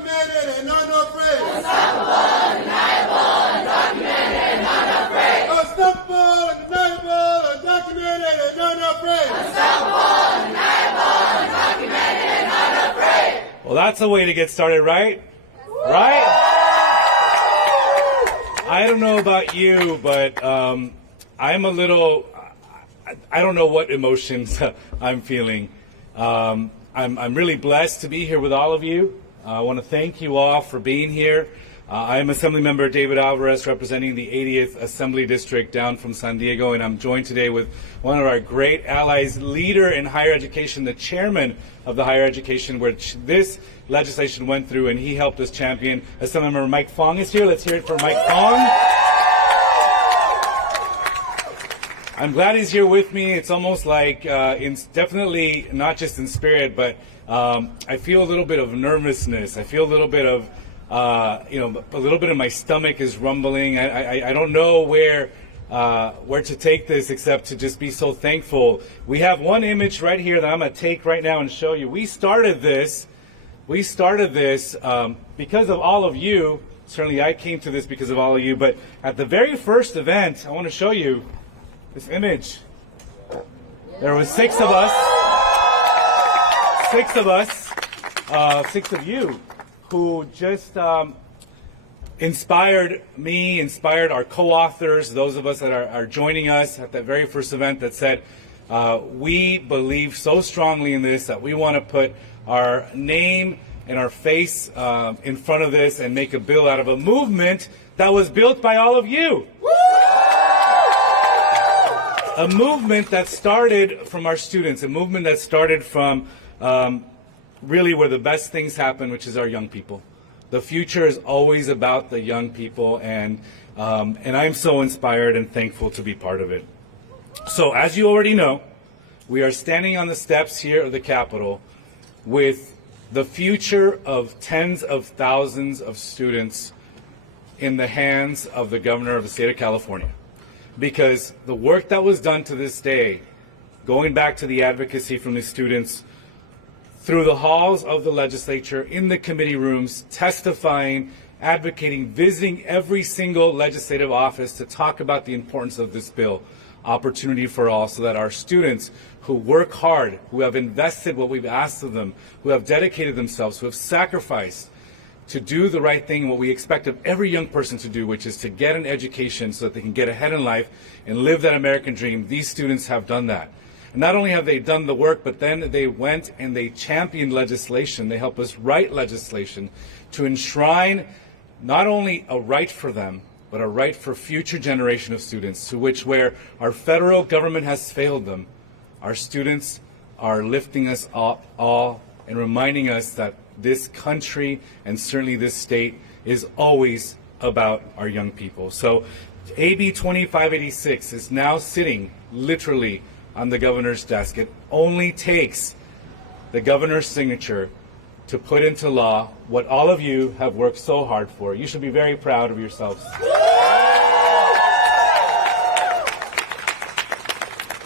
undocumented, and unafraid. Unstoppable, undeniable, undocumented, and unafraid. Unstoppable, undeniable, undocumented, and unafraid. Unstoppable, undeniable, undocumented, and unafraid. Well, that's a way to get started, right? Right? I don't know about you, but I'm a little, I don't know what emotions I'm feeling. I'm really blessed to be here with all of you. I want to thank you all for being here. I am Assemblymember David Alvarez, representing the 80th Assembly District down from San Diego, and I'm joined today with one of our great allies, leader in higher education, the chairman of the higher education, which this legislation went through, and he helped us champion. Assemblymember Mike Fong is here. Let's hear it for Mike Fong. I'm glad he's here with me. It's almost like, definitely not just in spirit, but I feel a little bit of nervousness. I feel a little bit of, a little bit of my stomach is rumbling. I don't know where to take this except to just be so thankful. We have one image right here that I'm going to take right now and show you. We started this because of all of you. Certainly I came to this because of all of you, but at the very first event, I want to show you this image. There was six of you who just inspired me, inspired our co-authors, those of us that are joining us at that very first event, that said, we believe so strongly in this that we want to put our name and our face in front of this and make a bill out of a movement that was built by all of you. A movement that started from our students, a movement that started from really where the best things happen, which is our young people. The future is always about the young people, and I'm so inspired and thankful to be part of it. So as you already know, we are standing on the steps here of the Capitol with the future of tens of thousands of students in the hands of the governor of the state of California. Because the work that was done to this day, going back to the advocacy from the students, through the halls of the legislature, in the committee rooms, testifying, advocating, visiting every single legislative office to talk about the importance of this bill, opportunity for all, so that our students who work hard, who have invested what we've asked of them, who have dedicated themselves, who have sacrificed to do the right thing, what we expect of every young person to do, which is to get an education so that they can get ahead in life and live that American dream. These students have done that. And not only have they done the work, but then they went and they championed legislation. They helped us write legislation to enshrine not only a right for them, but a right for future generation of students, to which where our federal government has failed them, our students are lifting us up all and reminding us that this country and certainly this state is always about our young people. So AB 2586 is now sitting literally on the governor's desk. It only takes the governor's signature to put into law what all of you have worked so hard for. You should be very proud of yourselves.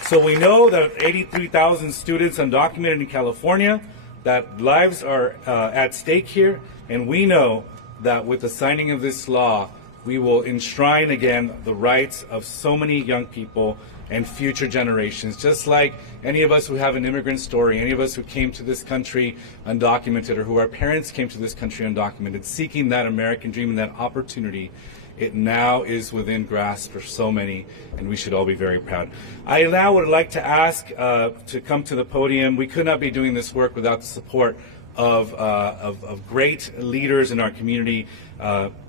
So we know that 83,000 students undocumented in California, that lives are at stake here, and we know that with the signing of this law, we will enshrine again the rights of so many young people and future generations, just like any of us who have an immigrant story, any of us who came to this country undocumented, or who our parents came to this country undocumented, seeking that American dream and that opportunity. It now is within grasp for so many, and we should all be very proud. I now would like to ask to come to the podium. We could not be doing this work without the support of great leaders in our community.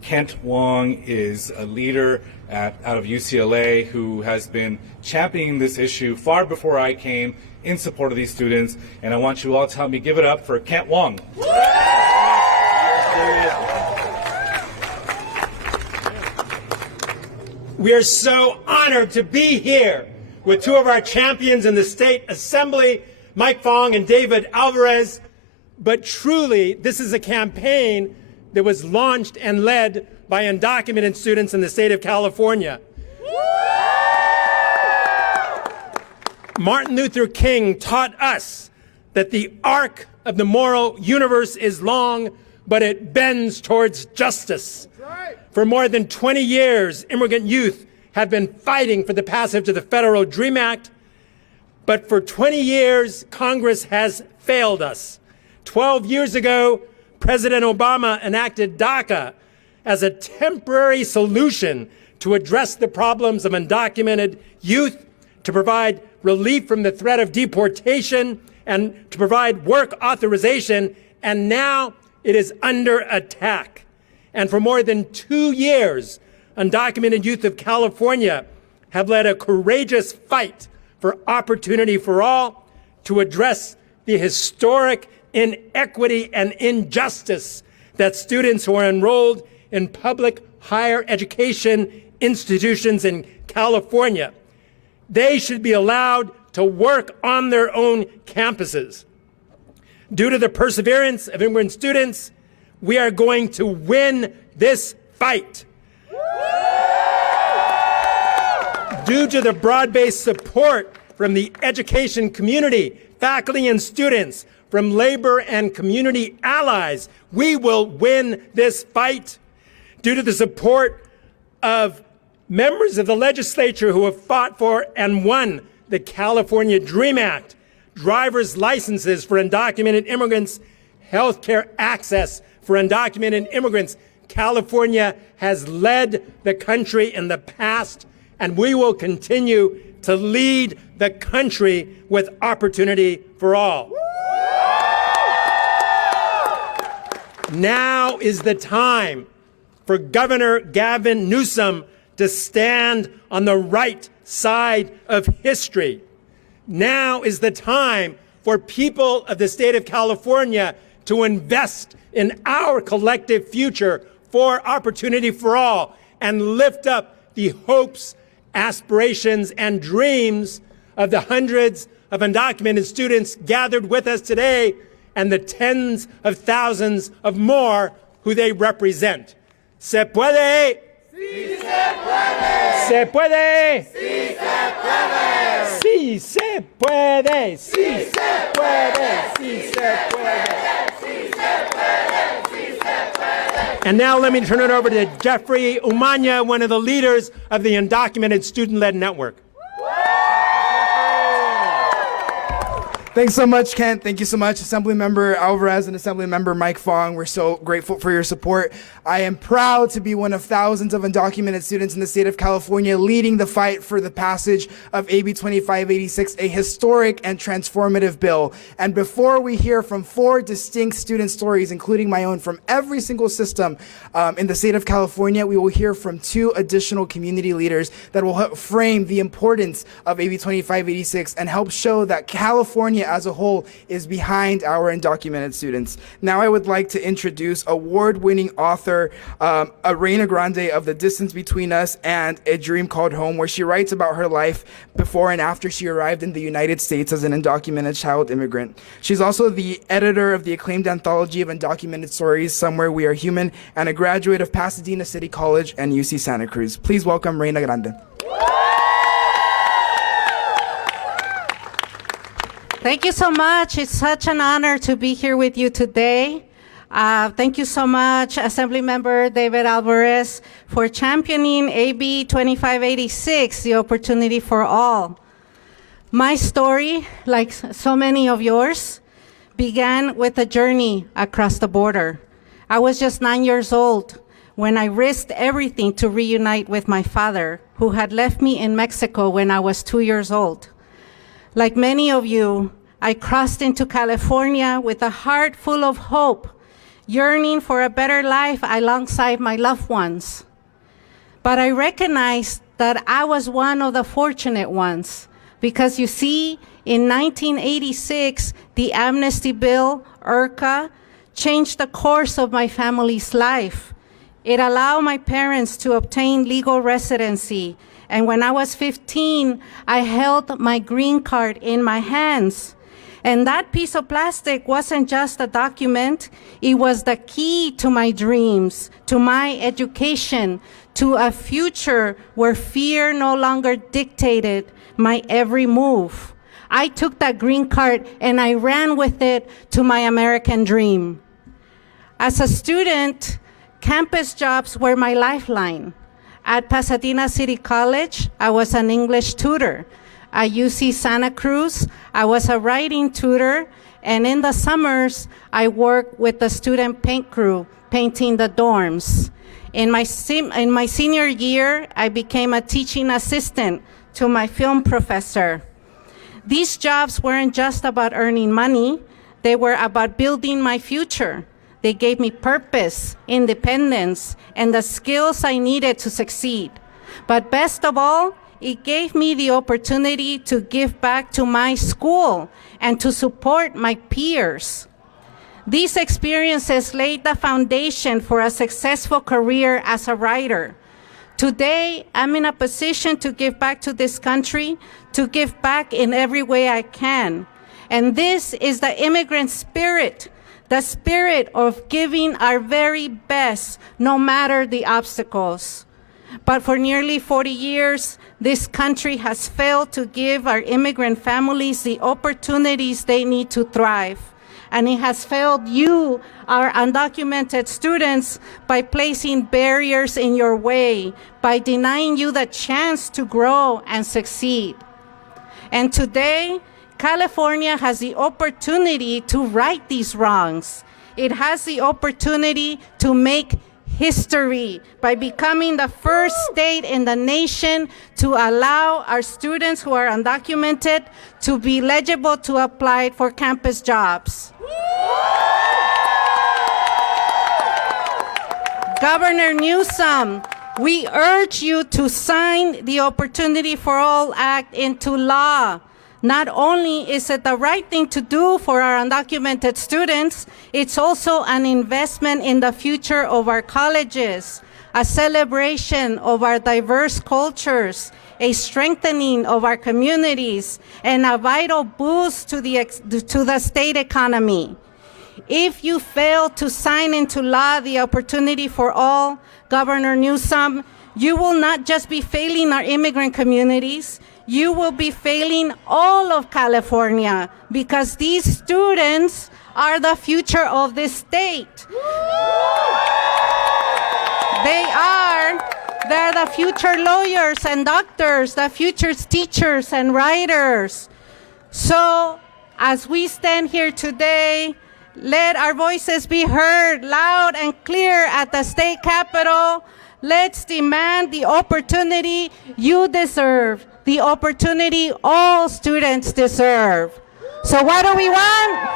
Kent Wong is a leader out of UCLA who has been championing this issue far before I came in support of these students, and I want you all to help me give it up for Kent Wong. We are so honored to be here with two of our champions in the State Assembly, Mike Fong and David Alvarez. But truly, this is a campaign that was launched and led by undocumented students in the state of California. Martin Luther King taught us that the arc of the moral universe is long, but it bends towards justice. For more than 20 years, immigrant youth have been fighting for the passage of the Federal Dream Act, but for 20 years, Congress has failed us. 12 years ago, President Obama enacted DACA as a temporary solution to address the problems of undocumented youth, to provide relief from the threat of deportation, and to provide work authorization, and now it is under attack. And for more than 2 years, undocumented youth of California have led a courageous fight for opportunity for all to address the historic inequity and injustice that students who are enrolled in public higher education institutions in California, they should be allowed to work on their own campuses. Due to the perseverance of immigrant students, we are going to win this fight. Due to the broad-based support from the education community, faculty and students, from labor and community allies, we will win this fight. Due to the support of members of the legislature who have fought for and won the California Dream Act, driver's licenses for undocumented immigrants, health care access for undocumented immigrants, California has led the country in the past, and we will continue to lead the country with opportunity for all. Now is the time for Governor Gavin Newsom to stand on the right side of history. Now is the time for people of the state of California to invest in our collective future for opportunity for all and lift up the hopes, aspirations, and dreams of the hundreds of undocumented students gathered with us today and the tens of thousands of more who they represent. Se puede. Sí se puede. Se puede. Sí se puede. Sí se puede. Sí se puede. Sí se puede. Sí se puede. Sí se puede. And now let me turn it over to Jeffrey Umanya, one of the leaders of the Undocumented Student-Led Network. Thanks so much, Kent. Thank you so much, Assemblymember Alvarez and Assemblymember Mike Fong. We're so grateful for your support. I am proud to be one of thousands of undocumented students in the state of California leading the fight for the passage of AB 2586, a historic and transformative bill. And before we hear from 4 distinct student stories, including my own, from every single system in the state of California, we will hear from 2 additional community leaders that will help frame the importance of AB 2586 and help show that California as a whole is behind our undocumented students. Now I would like to introduce award-winning author Reina Grande of The Distance Between Us and A Dream Called Home, where she writes about her life before and after she arrived in the United States as an undocumented child immigrant. She's also the editor of the acclaimed anthology of undocumented stories, Somewhere We Are Human, and a graduate of Pasadena City College and UC Santa Cruz. Please welcome Reina Grande. Thank you so much. It's such an honor to be here with you today. Thank you so much, Assemblymember David Alvarez, for championing AB 2586, the opportunity for all. My story, like so many of yours, began with a journey across the border. I was just 9 years old when I risked everything to reunite with my father, who had left me in Mexico when I was 2 years old. Like many of you, I crossed into California with a heart full of hope, yearning for a better life alongside my loved ones. But I recognized that I was one of the fortunate ones, because you see, in 1986, the amnesty bill, IRCA, changed the course of my family's life. It allowed my parents to obtain legal residency. And when I was 15, I held my green card in my hands. And that piece of plastic wasn't just a document, it was the key to my dreams, to my education, to a future where fear no longer dictated my every move. I took that green card and I ran with it to my American dream. As a student, campus jobs were my lifeline. At Pasadena City College, I was an English tutor. At UC Santa Cruz, I was a writing tutor, and in the summers, I worked with the student paint crew, painting the dorms. In my senior year, I became a teaching assistant to my film professor. These jobs weren't just about earning money, they were about building my future. They gave me purpose, independence, and the skills I needed to succeed. But best of all, it gave me the opportunity to give back to my school and to support my peers. These experiences laid the foundation for a successful career as a writer. Today, I'm in a position to give back to this country, to give back in every way I can. And this is the immigrant spirit, the spirit of giving our very best, no matter the obstacles. But for nearly 40 years, this country has failed to give our immigrant families the opportunities they need to thrive. And it has failed you, our undocumented students, by placing barriers in your way, by denying you the chance to grow and succeed. And today, California has the opportunity to right these wrongs. It has the opportunity to make history by becoming the first state in the nation to allow our students who are undocumented to be eligible to apply for campus jobs. Governor Newsom, we urge you to sign the Opportunity for All Act into law. Not only is it the right thing to do for our undocumented students, it's also an investment in the future of our colleges, a celebration of our diverse cultures, a strengthening of our communities, and a vital boost to the state economy. If you fail to sign into law the Opportunity for All, Governor Newsom, you will not just be failing our immigrant communities, you will be failing all of California, because these students are the future of this state. They're the future lawyers and doctors, the future teachers and writers. So, as we stand here today, let our voices be heard loud and clear at the state capitol. Let's demand the opportunity you deserve, the opportunity all students deserve. So what do we want?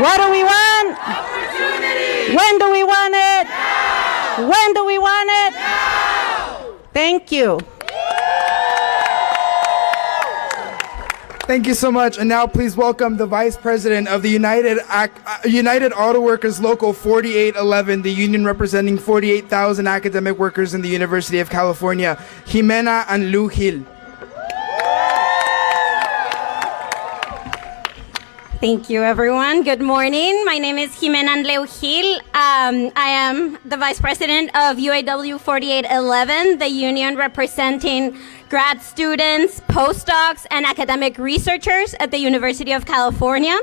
What do we want? Opportunity! When do we want it? Now! When do we want it? Now! Thank you. Thank you so much. And now please welcome the Vice President of the United Auto Workers Local 4811, the union representing 48,000 academic workers in the University of California, Jimena Anlu Gil. Thank you, everyone. Good morning. My name is Jimena Anlu Gil. I am the Vice President of UAW 4811, the union representing grad students, postdocs, and academic researchers at the University of California.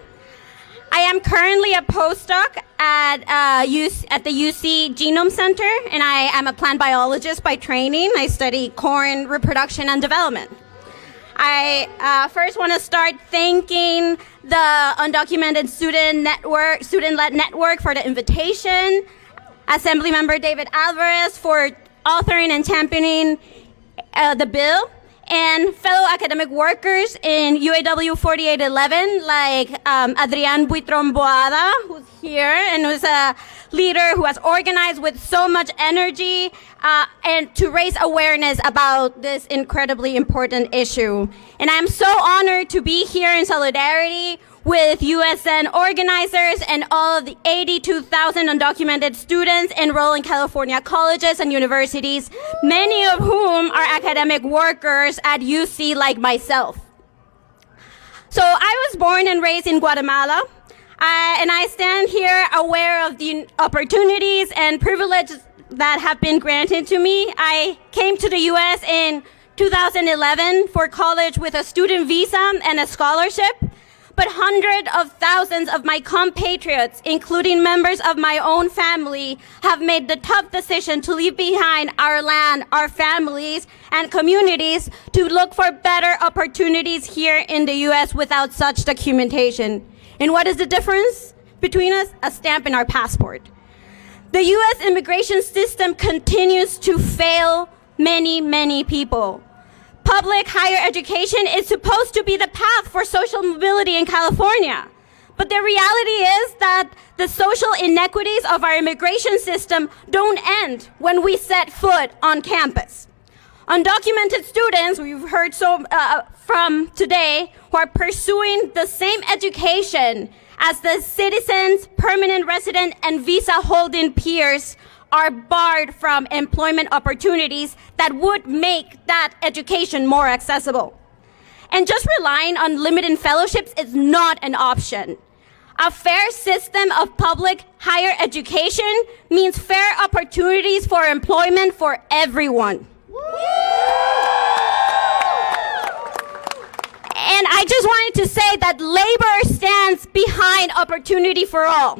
I am currently a postdoc at the UC Genome Center, and I am a plant biologist by training. I study corn reproduction and development. I first want to start thanking the Undocumented Student-Led Network for the invitation, Assemblymember David Alvarez for authoring and championing the bill, and fellow academic workers in UAW 4811 like Adrian Buitron Boada, who's here and who's a leader who has organized with so much energy and to raise awareness about this incredibly important issue. And I'm so honored to be here in solidarity with USN organizers and all of the 82,000 undocumented students enrolled in California colleges and universities, many of whom are academic workers at UC like myself. So I was born and raised in Guatemala, and I stand here aware of the opportunities and privileges that have been granted to me. I came to the US in 2011 for college with a student visa and a scholarship. but hundreds of thousands of my compatriots, including members of my own family, have made the tough decision to leave behind our land, our families, and communities to look for better opportunities here in the U.S. without such documentation. And what is the difference between us? A stamp in our passport. The U.S. immigration system continues to fail many, many people. Public higher education is supposed to be the path for social mobility in California. But the reality is that the social inequities of our immigration system don't end when we set foot on campus. Undocumented students, we've heard from today, who are pursuing the same education as the citizens, permanent resident, and visa-holding peers are barred from employment opportunities that would make that education more accessible. And just relying on limited fellowships is not an option. A fair system of public higher education means fair opportunities for employment for everyone. And I just wanted to say that labor stands behind opportunity for all.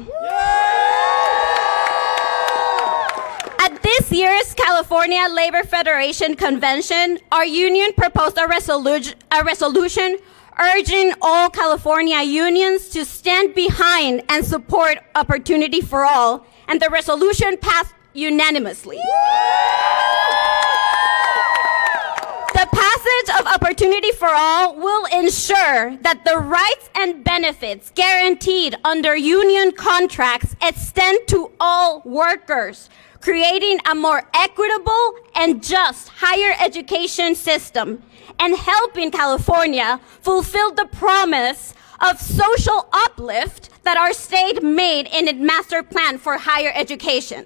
At this year's California Labor Federation Convention, our union proposed a resolution urging all California unions to stand behind and support opportunity for all, and the resolution passed unanimously. The passage of Opportunity for All will ensure that the rights and benefits guaranteed under union contracts extend to all workers, creating a more equitable and just higher education system and helping California fulfill the promise of social uplift that our state made in its master plan for higher education.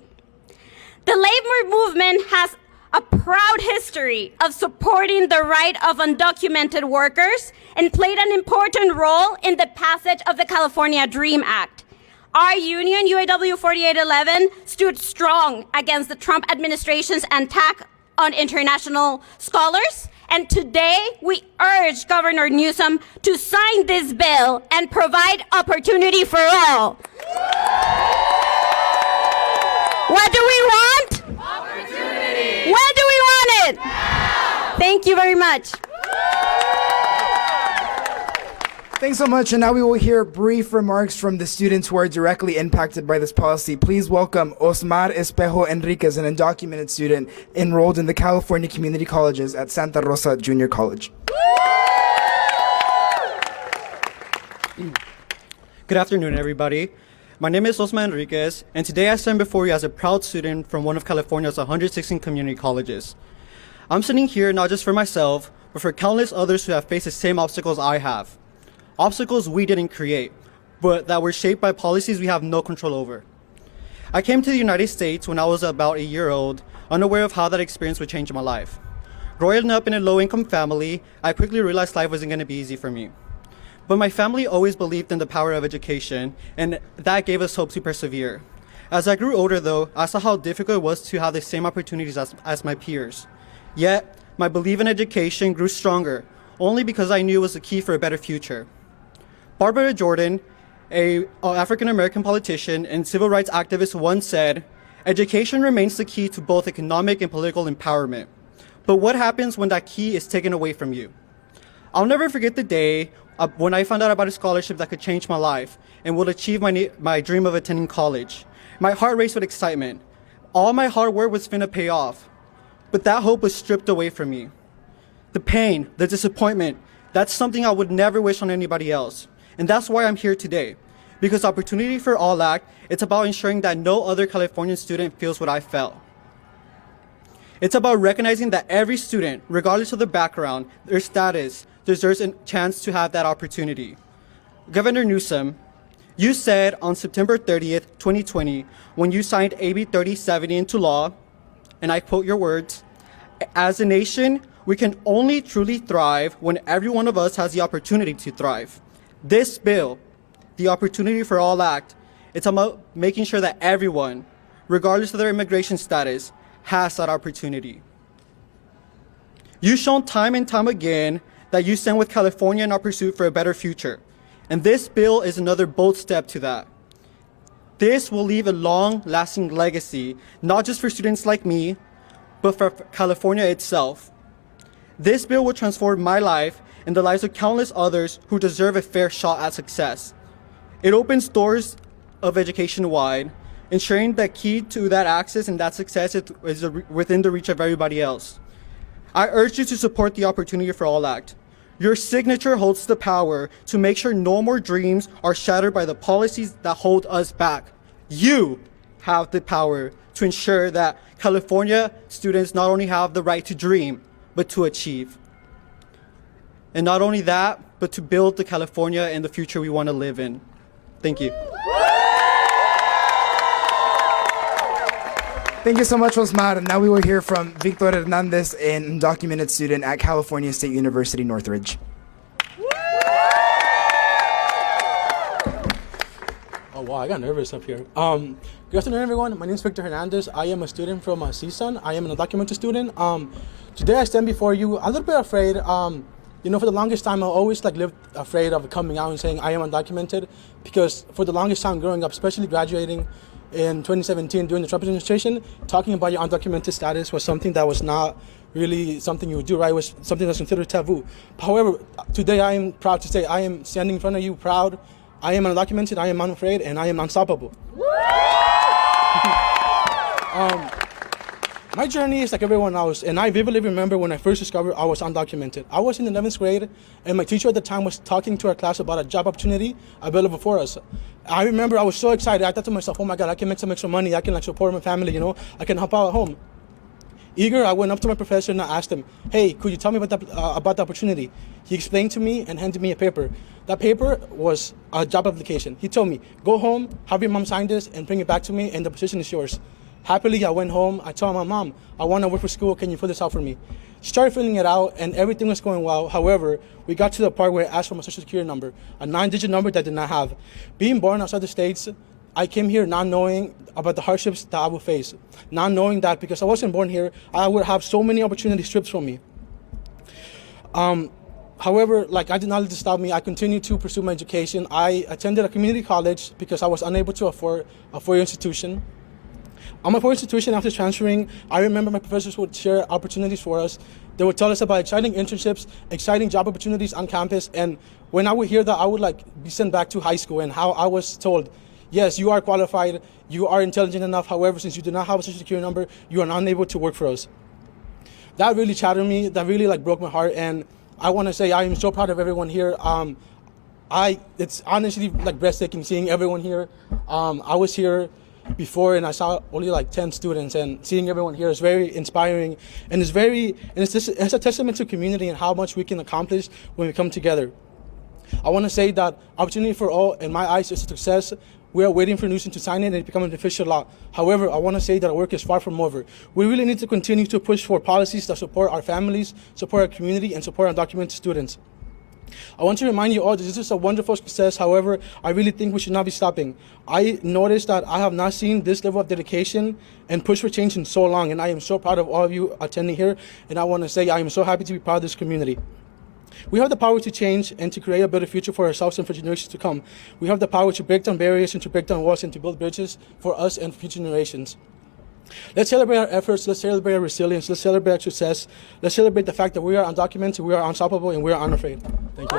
The labor movement has a proud history of supporting the right of undocumented workers and played an important role in the passage of the California Dream Act. Our union, UAW 4811, stood strong against the Trump administration's attack on international scholars. And today, we urge Governor Newsom to sign this bill and provide opportunity for all. What do we want? Opportunity. When do we want it? Now. Thank you very much. Thanks so much. And now we will hear brief remarks from the students who are directly impacted by this policy. Please welcome Osmar Espejo Enriquez, an undocumented student enrolled in the California Community Colleges at Santa Rosa Junior College. Good afternoon, everybody. My name is Osmar Enriquez, and today I stand before you as a proud student from one of California's 116 community colleges. I'm sitting here not just for myself, but for countless others who have faced the same obstacles I have. Obstacles we didn't create, but that were shaped by policies we have no control over. I came to the United States when I was about a year old, unaware of how that experience would change my life. Growing up in a low-income family, I quickly realized life wasn't going to be easy for me. But my family always believed in the power of education, and that gave us hope to persevere. As I grew older, though, I saw how difficult it was to have the same opportunities as my peers. Yet, my belief in education grew stronger, only because I knew it was the key for a better future. Barbara Jordan, an African-American politician and civil rights activist, once said, "Education remains the key to both economic and political empowerment. But what happens when that key is taken away from you?" I'll never forget the day when I found out about a scholarship that could change my life and would achieve my dream of attending college. My heart raced with excitement. All my hard work was finna pay off. But that hope was stripped away from me. The pain, the disappointment, that's something I would never wish on anybody else. And that's why I'm here today. Because Opportunity for All Act, it's about ensuring that no other Californian student feels what I felt. It's about recognizing that every student, regardless of their background, their status, deserves a chance to have that opportunity. Governor Newsom, you said on September 30th, 2020, when you signed AB 3070 into law, and I quote your words, "As a nation, we can only truly thrive when every one of us has the opportunity to thrive." This bill, the Opportunity for All Act, it's about making sure that everyone, regardless of their immigration status, has that opportunity. You've shown time and time again that you stand with California in our pursuit for a better future. And this bill is another bold step to that. This will leave a long-lasting legacy, not just for students like me, but for California itself. This bill will transform my life and the lives of countless others who deserve a fair shot at success. It opens doors of education wide, ensuring that key to that access and that success is within the reach of everybody else. I urge you to support the Opportunity for All Act. Your signature holds the power to make sure no more dreams are shattered by the policies that hold us back. You have the power to ensure that California students not only have the right to dream, but to achieve. And not only that, but to build the California and the future we want to live in. Thank you. Thank you so much, Osmar. And now we will hear from Victor Hernandez, an undocumented student at California State University, Northridge. Oh, wow, I got nervous up here. Good afternoon, everyone. My name is Victor Hernandez. I am a student from CSUN. I am an undocumented student. Today I stand before you a little bit afraid. You know, for the longest time, I always lived afraid of coming out and saying I am undocumented, because for the longest time growing up, especially graduating in 2017 during the Trump administration, talking about your undocumented status was something that was not really something you would do, right? It was something that's considered taboo. However, today I am proud to say I am standing in front of you proud. I am undocumented, I am unafraid, and I am unstoppable. My journey is like everyone else, and I vividly remember when I first discovered I was undocumented. I was in the 11th grade, and my teacher at the time was talking to our class about a job opportunity available for us. I remember I was so excited. I thought to myself, oh my God, I can make some extra money. I can support my family, you know. I can help out at home. Eager, I went up to my professor and I asked him, hey, could you tell me about the opportunity? He explained to me and handed me a paper. That paper was a job application. He told me, go home, have your mom sign this, and bring it back to me, and the position is yours. Happily, I went home. I told my mom, I want to work for school. Can you fill this out for me? She started filling it out, and everything was going well. However, we got to the part where it asked for my social security number, a 9-digit number that I did not have. Being born outside the States, I came here not knowing about the hardships that I would face. Not knowing that because I wasn't born here, I would have so many opportunities stripped from me. However, I did not let this stop me. I continued to pursue my education. I attended a community college because I was unable to afford a four-year institution. On my four-year institution, after transferring, I remember my professors would share opportunities for us. They would tell us about exciting internships, exciting job opportunities on campus, and when I would hear that, I would be sent back to high school, and how I was told, yes, you are qualified, you are intelligent enough, however, since you do not have a social security number, you are unable to work for us. That really shattered me, that really broke my heart, and I want to say I am so proud of everyone here. It's honestly breathtaking seeing everyone here. I was here before and I saw only 10 students, and seeing everyone here is very inspiring, and it's a testament to community and how much we can accomplish when we come together. I want to say that Opportunity for All, in my eyes, is a success. We are waiting for Newsom to sign it and it become an official law. However, I want to say that our work is far from over. We really need to continue to push for policies that support our families, support our community, and support undocumented students. I want to remind you all that this is a wonderful success. However, I really think we should not be stopping. I noticed that I have not seen this level of dedication and push for change in so long, and I am so proud of all of you attending here, and I want to say I am so happy to be part of this community. We have the power to change and to create a better future for ourselves and for generations to come. We have the power to break down barriers and to break down walls and to build bridges for us and future generations. Let's celebrate our efforts, let's celebrate our resilience, let's celebrate our success, let's celebrate the fact that we are undocumented, we are unstoppable, and we are unafraid. Thank you.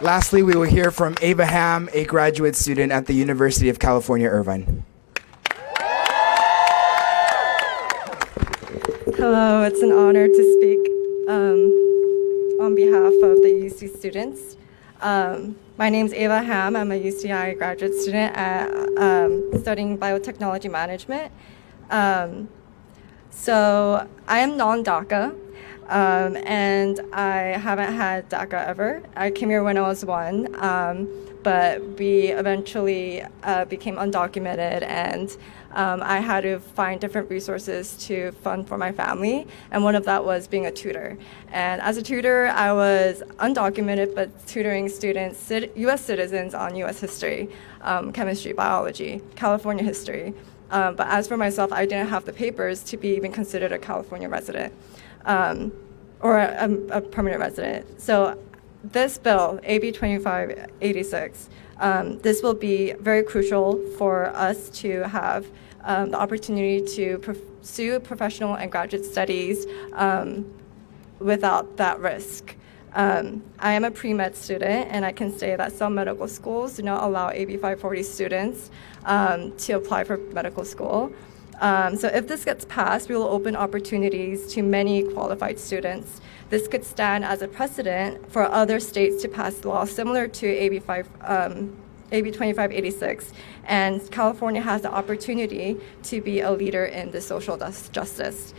Lastly, we will hear from Ava Ham, a graduate student at the University of California, Irvine. Hello, it's an honor to speak on behalf of the UC students. My name is Ava Ham. I'm a UCI graduate student studying biotechnology management. So I am non-DACA, and I haven't had DACA ever. I came here when I was 1, but we eventually became undocumented, and I had to find different resources to fund for my family, and one of that was being a tutor. And as a tutor, I was undocumented, but tutoring students, U.S. citizens on U.S. history, chemistry, biology, California history. But as for myself, I didn't have the papers to be even considered a California resident. or a permanent resident. So this bill, AB 2586, this will be very crucial for us to have the opportunity to pursue professional and graduate studies without that risk. I am a pre-med student, and I can say that some medical schools do not allow AB 540 students to apply for medical school. So if this gets passed, we will open opportunities to many qualified students. This could stand as a precedent for other states to pass laws similar to AB 2586, and California has the opportunity to be a leader in the social justice.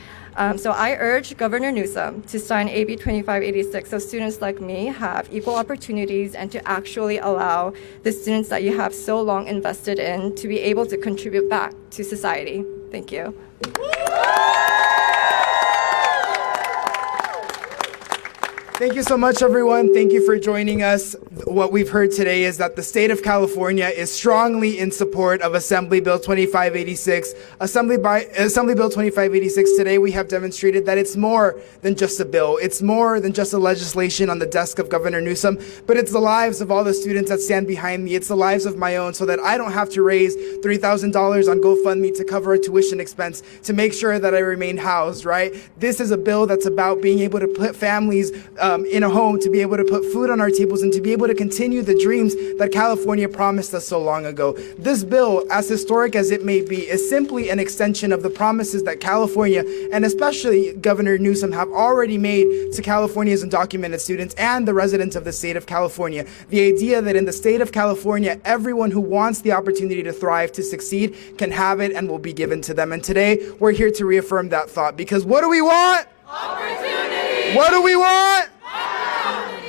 So I urge Governor Newsom to sign AB 2586 so students like me have equal opportunities and to actually allow the students that you have so long invested in to be able to contribute back to society. Thank you. Thank you so much, everyone. Thank you for joining us. What we've heard today is that the state of California is strongly in support of Assembly Bill 2586. Assembly Bill 2586 today, we have demonstrated that it's more than just a bill. It's more than just a legislation on the desk of Governor Newsom, but it's the lives of all the students that stand behind me. It's the lives of my own, so that I don't have to raise $3,000 on GoFundMe to cover a tuition expense to make sure that I remain housed, right? This is a bill that's about being able to put families in a home, to be able to put food on our tables, and to be able to continue the dreams that California promised us so long ago. This bill, as historic as it may be, is simply an extension of the promises that California, and especially Governor Newsom, have already made to California's undocumented students and the residents of the state of California. The idea that in the state of California, everyone who wants the opportunity to thrive, to succeed, can have it and will be given to them. And today, we're here to reaffirm that thought, because what do we want? Opportunity. What do we want?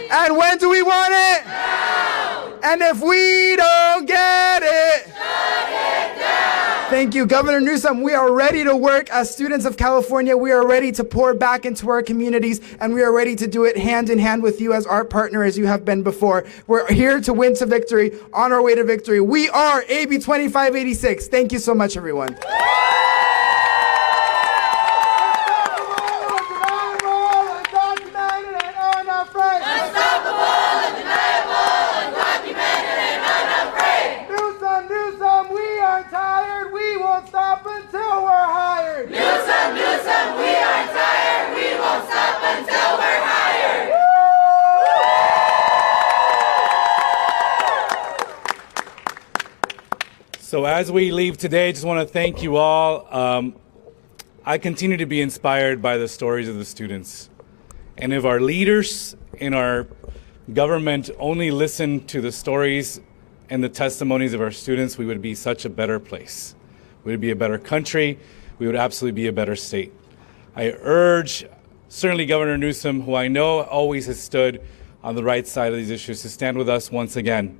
And when do we want it? Now. And if we don't get it, shut it down. Thank you, Governor Newsom. We are ready to work as students of California. We are ready to pour back into our communities, and we are ready to do it hand in hand with you as our partner, as you have been before. We're here to win to victory, on our way to victory. We are AB 2586. Thank you so much, everyone. So as we leave today, I just want to thank you all. I continue to be inspired by the stories of the students. And if our leaders in our government only listened to the stories and the testimonies of our students, we would be such a better place. We would be a better country. We would absolutely be a better state. I urge, certainly Governor Newsom, who I know always has stood on the right side of these issues, to stand with us once again.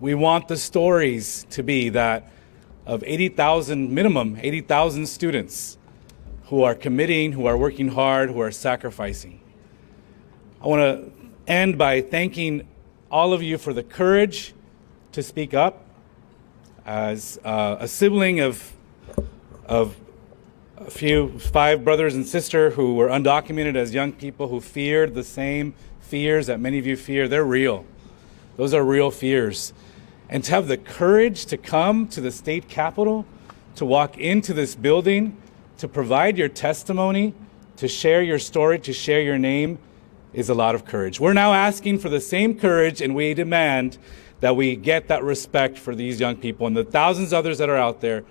We want the stories to be that of 80,000, minimum 80,000 students who are committing, who are working hard, who are sacrificing. I want to end by thanking all of you for the courage to speak up. As a sibling of five brothers and sisters who were undocumented as young people who feared the same fears that many of you fear, they're real. Those are real fears. And to have the courage to come to the state capitol, to walk into this building, to provide your testimony, to share your story, to share your name, is a lot of courage. We're now asking for the same courage, and we demand that we get that respect for these young people and the thousands of others that are out there.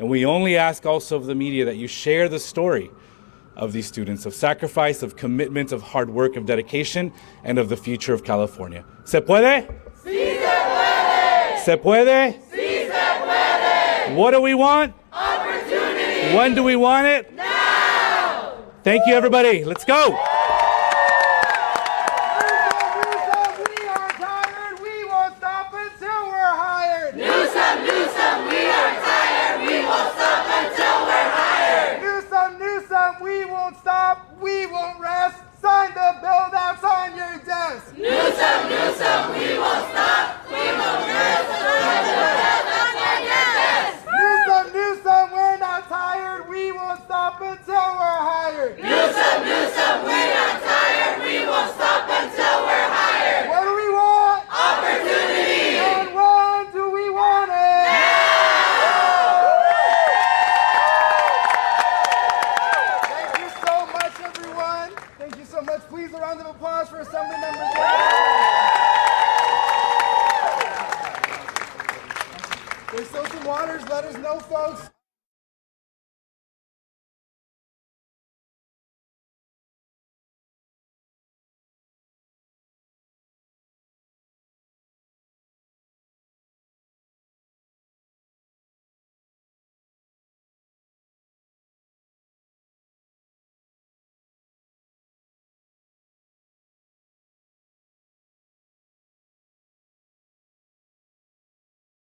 And we only ask also of the media that you share the story of these students, of sacrifice, of commitment, of hard work, of dedication, and of the future of California. ¿Se puede? Sí se puede. ¿Se puede? Sí se puede. What do we want? Opportunity. When do we want it? Now. Thank you, everybody. Let's go. Newsom, Newsom, we are tired. We won't stop until we're hired. Newsom, Newsom, we won't stop, we won't rest. Sign the bill that's on your desk. Newsom, Newsom, we won't stop. We won't rest. Sign the bill that's on your desk. Newsom, Newsom, we're not tired, we won't stop until we're hired. Newsom, Newsom, we Let us know, folks.